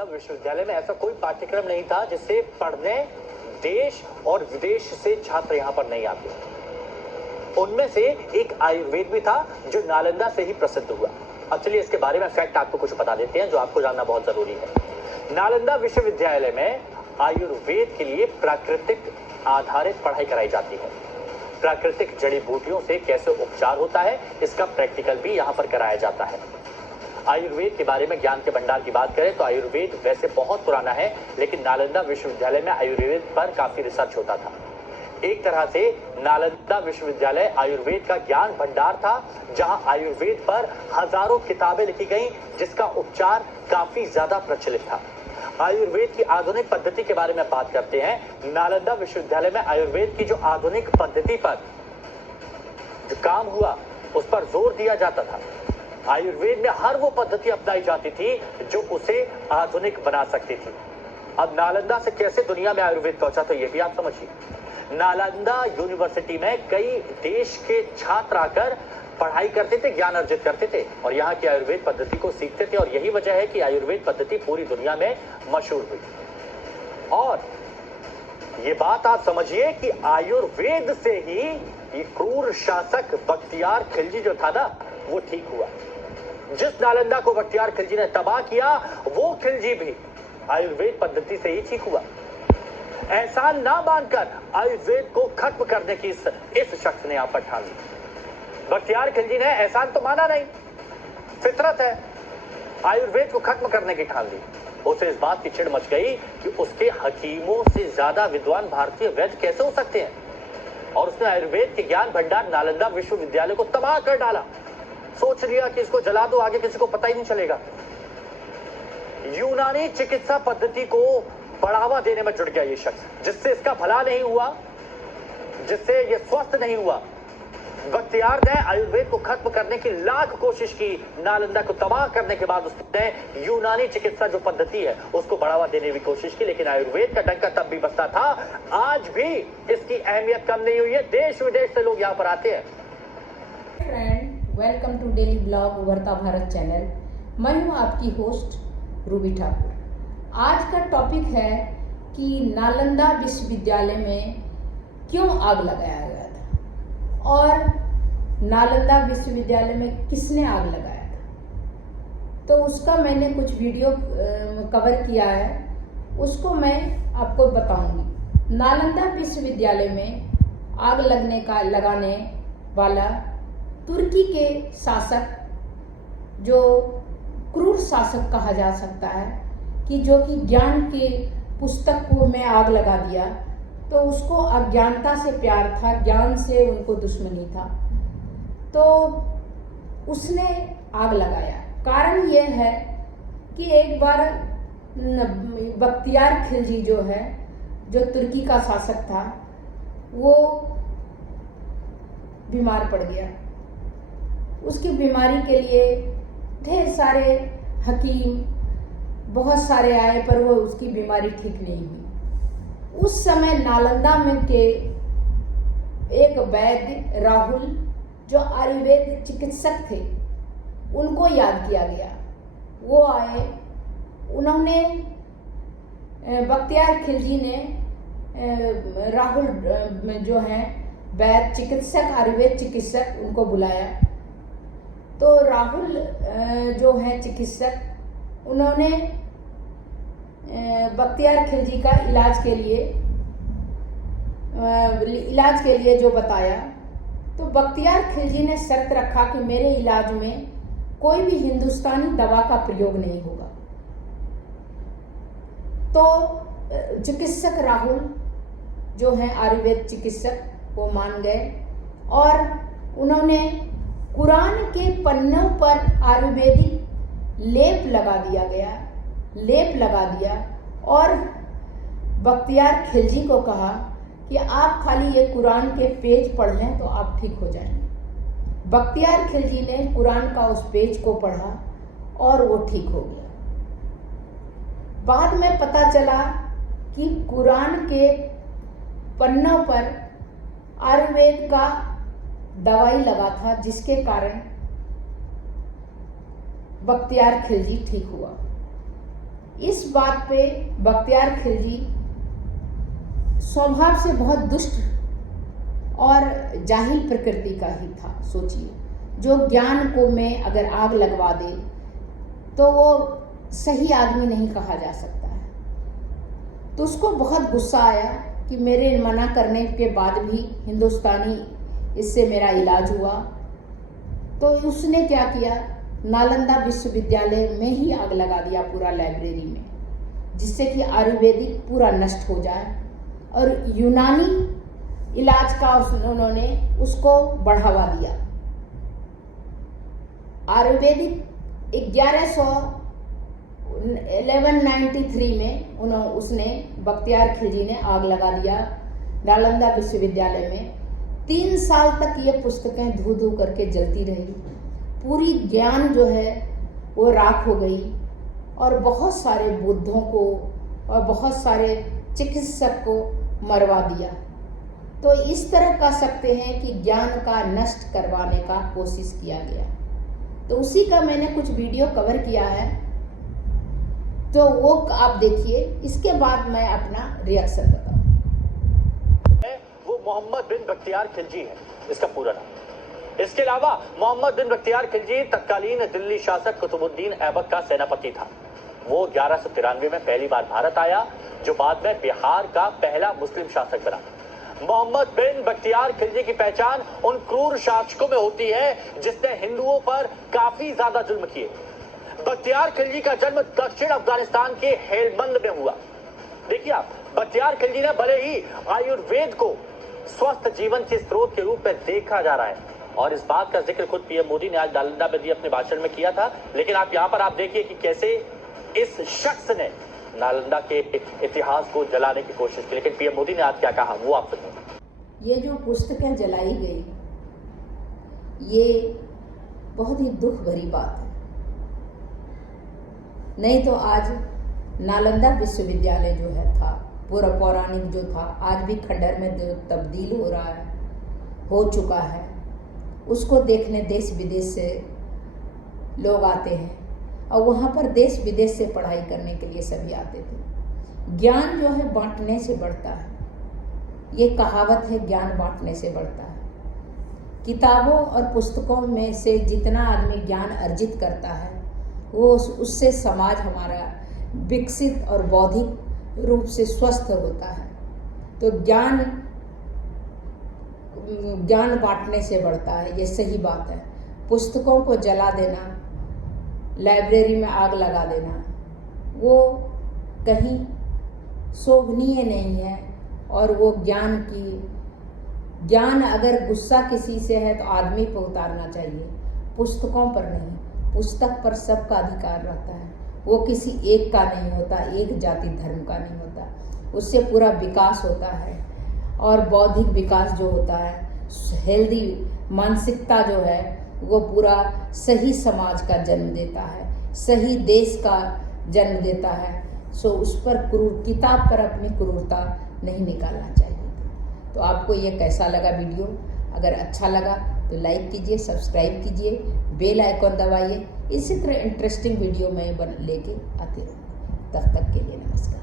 नालंदा विश्वविद्यालय में ऐसा कोई पाठ्यक्रम नहीं था जिससे पढ़ने देश और विदेश से छात्र यहाँ पर नहीं आते। उनमें से एक आयुर्वेद भी था जो नालंदा से ही प्रसिद्ध हुआ। अब चलिए इसके बारे में फैक्ट आपको कुछ बता देते हैं जो आपको जानना बहुत जरूरी है। नालंदा विश्वविद्यालय में आयुर्वेद के लिए प्राकृतिक आधारित पढ़ाई कराई जाती है। प्राकृतिक जड़ी बूटियों से कैसे उपचार होता है इसका प्रैक्टिकल भी यहाँ पर कराया जाता है। आयुर्वेद के बारे में ज्ञान के भंडार की बात करें तो आयुर्वेद वैसे बहुत पुराना है, लेकिन नालंदा विश्वविद्यालय में आयुर्वेद पर काफी रिसर्च होता था। एक तरह से नालंदा विश्वविद्यालय आयुर्वेद का ज्ञान भंडार था, जहां आयुर्वेद पर हजारों किताबें लिखी गईं, जिसका उपचार काफी ज्यादा प्रचलित था। आयुर्वेद की आधुनिक पद्धति के बारे में बात करते हैं। नालंदा विश्वविद्यालय में आयुर्वेद की जो आधुनिक पद्धति पर जो काम हुआ उस पर जोर दिया जाता था। आयुर्वेद में हर वो पद्धति अपनाई जाती थी जो उसे आधुनिक बना सकती थी। अब नालंदा से कैसे दुनिया में आयुर्वेद पहुंचा तो ये भी आप समझिए। नालंदा यूनिवर्सिटी में कई देश के छात्र आकर पढ़ाई करते थे, ज्ञान अर्जित करते थे और यहाँ की आयुर्वेद पद्धति को सीखते थे, और यही वजह है कि आयुर्वेद पद्धति पूरी दुनिया में मशहूर हुई। और ये बात आप समझिए कि आयुर्वेद से ही ये क्रूर शासक बख्तियार खिलजी जो था ना, वो ठीक हुआ। जिस नालंदा को बख्तियार खिलजी ने तबाह किया, वो खिलजी भी आयुर्वेद पद्धति से ही ठीक हुआ। एहसान ना मानकर आयुर्वेद को खत्म करने की इस शख्स ने यहां पर ठान ली। बख्तियार खिलजी ने एहसान तो माना नहीं, फितरत है, आयुर्वेद को खत्म करने की ठान ली। उसे इस बात की चिढ़ मच गई कि उसके हकीमों से ज्यादा विद्वान भारतीय वैद्य कैसे हो सकते हैं, और उसने आयुर्वेद के ज्ञान भंडार नालंदा विश्वविद्यालय को तबाह कर डाला। सोच लिया कि इसको जला दो, आगे किसी को पता ही नहीं चलेगा। यूनानी चिकित्सा पद्धति को बढ़ावा देने में जुट गया ये शख्स, जिससे इसका भला नहीं हुआ, जिससे ये स्वस्थ नहीं हुआ। बख्तियार ने आयुर्वेद को खत्म करने की लाख कोशिश की, नालंदा को तबाह करने के बाद उसने यूनानी चिकित्सा जो पद्धति है उसको बढ़ावा देने की कोशिश की, लेकिन आयुर्वेद का डंका तब भी बजता था। आज भी इसकी अहमियत कम नहीं हुई है, देश विदेश से लोग यहाँ पर आते हैं। Friend, welcome to daily blog Ubharta Bharat channel. मैं हूँ आपकी होस्ट रूबी ठाकुर। आज का टॉपिक है कि नालंदा विश्वविद्यालय में क्यों आग लगाया गया था और नालंदा विश्वविद्यालय में किसने आग लगाया था। तो उसका मैंने कुछ वीडियो कवर किया है, उसको मैं आपको बताऊंगी। नालंदा विश्वविद्यालय में आग लगाने वाला तुर्की के शासक, जो क्रूर शासक कहा जा सकता है, कि जो कि ज्ञान के पुस्तक को में आग लगा दिया, तो उसको अज्ञानता से प्यार था, ज्ञान से उनको दुश्मनी था, तो उसने आग लगाया। कारण यह है कि एक बार बख्तियार खिलजी जो है, जो तुर्की का शासक था, वो बीमार पड़ गया। उसकी बीमारी के लिए ढेर सारे हकीम बहुत सारे आए, पर वो उसकी बीमारी ठीक नहीं हुई। उस समय नालंदा में के एक वैद्य राहुल, जो आयुर्वेद चिकित्सक थे, उनको याद किया गया। वो आए, उन्होंने बख्तियार खिलजी ने राहुल जो हैं वैद्य चिकित्सक, आयुर्वेद चिकित्सक, उनको बुलाया। तो राहुल जो है चिकित्सक, उन्होंने बख्तियार खिलजी का इलाज के लिए जो बताया, तो बख्तियार खिलजी ने शर्त रखा कि मेरे इलाज में कोई भी हिंदुस्तानी दवा का प्रयोग नहीं होगा। तो चिकित्सक राहुल जो है आयुर्वेद चिकित्सक, वो मान गए और उन्होंने कुरान के पन्नों पर आयुर्वेदिक लेप लगा दिया और बख्तियार खिलजी को कहा कि आप खाली ये कुरान के पेज पढ़ लें तो आप ठीक हो जाएंगे। बख्तियार खिलजी ने कुरान का उस पेज को पढ़ा और वो ठीक हो गया। बाद में पता चला कि कुरान के पन्नों पर आयुर्वेद का दवाई लगा था, जिसके कारण बख्तियार खिलजी ठीक हुआ। इस बात पे बख्तियार खिलजी स्वभाव से बहुत दुष्ट और जाहिल प्रकृति का ही था। सोचिए, जो ज्ञान को में अगर आग लगवा दे तो वो सही आदमी नहीं कहा जा सकता है। तो उसको बहुत गुस्सा आया कि मेरे मना करने के बाद भी हिंदुस्तानी इससे मेरा इलाज हुआ। तो उसने क्या किया, नालंदा विश्वविद्यालय में ही आग लगा दिया पूरा लाइब्रेरी में, जिससे कि आयुर्वेदिक पूरा नष्ट हो जाए और यूनानी इलाज का उन्होंने उसको बढ़ावा दिया। आयुर्वेदिक 1193 में उसने बख्तियार खिलजी ने आग लगा दिया नालंदा विश्वविद्यालय में। 3 साल तक ये पुस्तकें धू धू करके जलती रही, पूरी ज्ञान जो है वो राख हो गई और बहुत सारे बुद्धों को और बहुत सारे चिकित्सक को मरवा दिया। तो इस तरह कह सकते हैं कि ज्ञान का नष्ट करवाने का कोशिश किया गया। तो उसी का मैंने कुछ वीडियो कवर किया है, तो वो आप देखिए, इसके बाद मैं अपना रिएक्शन बताऊंगी। वो मोहम्मद बिन बख्तियार खिलजी है इसका पूरा नाम। इसके अलावा मोहम्मद बिन बख्तियार खिलजी तत्कालीन दिल्ली शासक कुतुबुद्दीन ऐबक का सेनापति था। वो 1193 में पहली बार भारत आया, जो बाद में बिहार का पहला मुस्लिम शासक बना। मोहम्मद बिन बख्तियार खिलजी की पहचान उन क्रूर शासकों में होती है जिसने हिंदुओं पर काफी ज्यादा जुल्म किए। बख्तियार खिलजी का जन्म दक्षिण अफगानिस्तान के हेलमंद में हुआ। देखिए आप, बख्तियार खिलजी ने भले ही आयुर्वेद को स्वस्थ जीवन के स्रोत के रूप में देखा जा रहा है, और इस बात का जिक्र खुद पीएम मोदी ने आज नालंदा में दिए अपने भाषण में किया था। लेकिन आप यहाँ पर आप देखिए कि कैसे इस शख्स ने नालंदा के इतिहास को जलाने की कोशिश की। लेकिन पीएम मोदी ने आज क्या कहा वो आप सुनिए। ये जो पुस्तकें जलाई गई, ये बहुत ही दुख भरी बात है। नहीं तो आज नालंदा विश्वविद्यालय जो है था, पूरा पौराणिक जो था, आज भी खंडर में जो तब्दील हो रहा है, हो चुका है, उसको देखने देश विदेश से लोग आते हैं और वहाँ पर देश विदेश से पढ़ाई करने के लिए सभी आते थे। ज्ञान जो है बांटने से बढ़ता है, ये कहावत है, ज्ञान बांटने से बढ़ता है। किताबों और पुस्तकों में से जितना आदमी ज्ञान अर्जित करता है वो उससे समाज हमारा विकसित और बौद्धिक रूप से स्वस्थ होता है। तो ज्ञान बांटने से बढ़ता है, ये सही बात है। पुस्तकों को जला देना, लाइब्रेरी में आग लगा देना, वो कहीं शोभनीय नहीं है। और वो ज्ञान अगर गुस्सा किसी से है तो आदमी पर उतारना चाहिए, पुस्तकों पर नहीं। पुस्तक पर सबका अधिकार रहता है, वो किसी एक का नहीं होता, एक जाति धर्म का नहीं होता। उससे पूरा विकास होता है और बौद्धिक विकास जो होता है, हेल्दी मानसिकता जो है, वो पूरा सही समाज का जन्म देता है, सही देश का जन्म देता है। सो उस पर किताब पर अपनी क्रूरता नहीं निकालना चाहिए। तो आपको ये कैसा लगा वीडियो? अगर अच्छा लगा तो लाइक कीजिए, सब्सक्राइब कीजिए, बेल आइकॉन दबाइए। इसी तरह इंटरेस्टिंग वीडियो मैं लेके आती रहूँगी। तब तक के लिए नमस्कार।